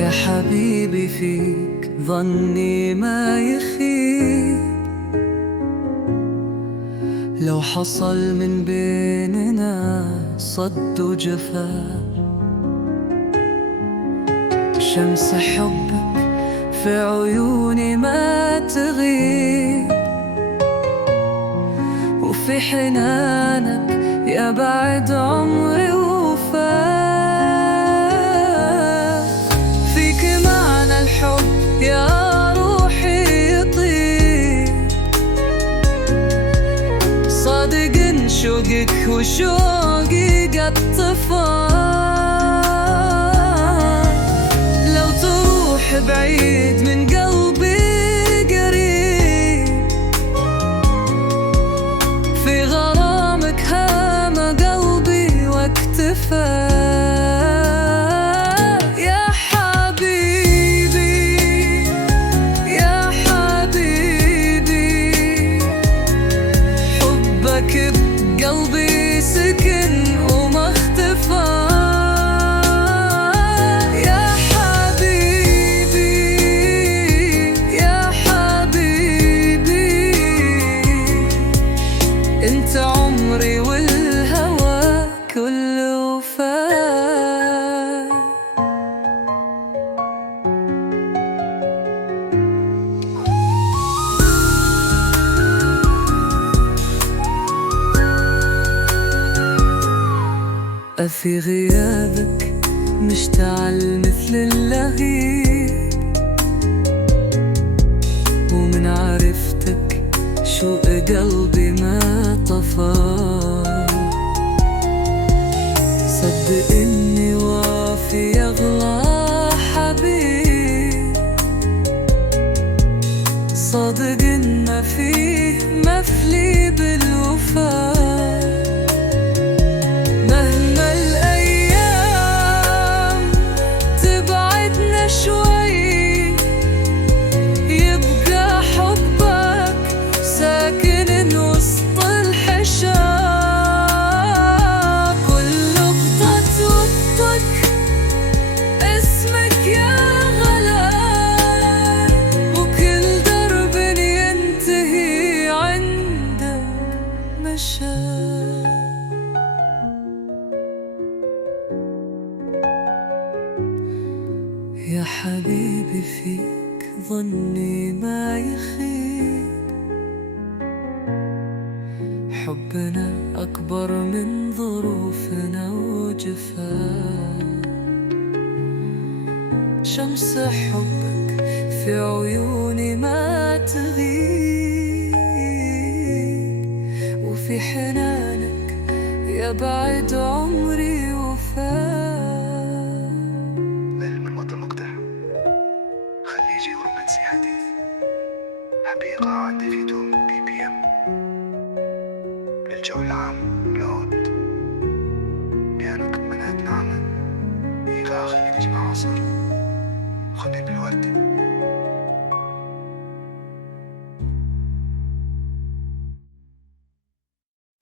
يا حبيبي فيك ظني ما يخيب، لو حصل من بيننا صد وجفا. شمس حبك في عيوني ما تغيب، وفي حنانك يا بعد عمري وفاء. فيك معنى الحب يا روحي يطير، صادق شوقك وشوقي قد طفى. لو تروح بعيد من قلبي قريب، في غرامك هام قلبي واكتفى. يا حبيبي يا حبيبي، حبك بقلبي سكن وما اختفى. يا حبيبي يا حبيبي، انت عمري والهوى كله وفاء. في غيابك مشتعل مثل اللهيب، ومن عرفتك شوق قلبي ما طفى. صدق اني وافي اغلى حبيب، صادق ان ما فيه مفلي بالوفا. مهما الأيام تبعدنا شوي، يبقى حبك ساكن وسط الحشا. كل نقطة وقتك اسمك يا غلا، وكل درب ينتهي عندك مشى. يا حبيبي فيك ظني ما يخيب، حبنا أكبر من ظروفنا وجفاء. شمس حبك في عيوني ما تغيب، وفي حنانك يا بعد عمري وفاء. خليجي رومانسي حديث، حقيقة عندي في دوم BPM للجو العام العود. بيانك منهج نعمل إيقاع خليجي معاصر.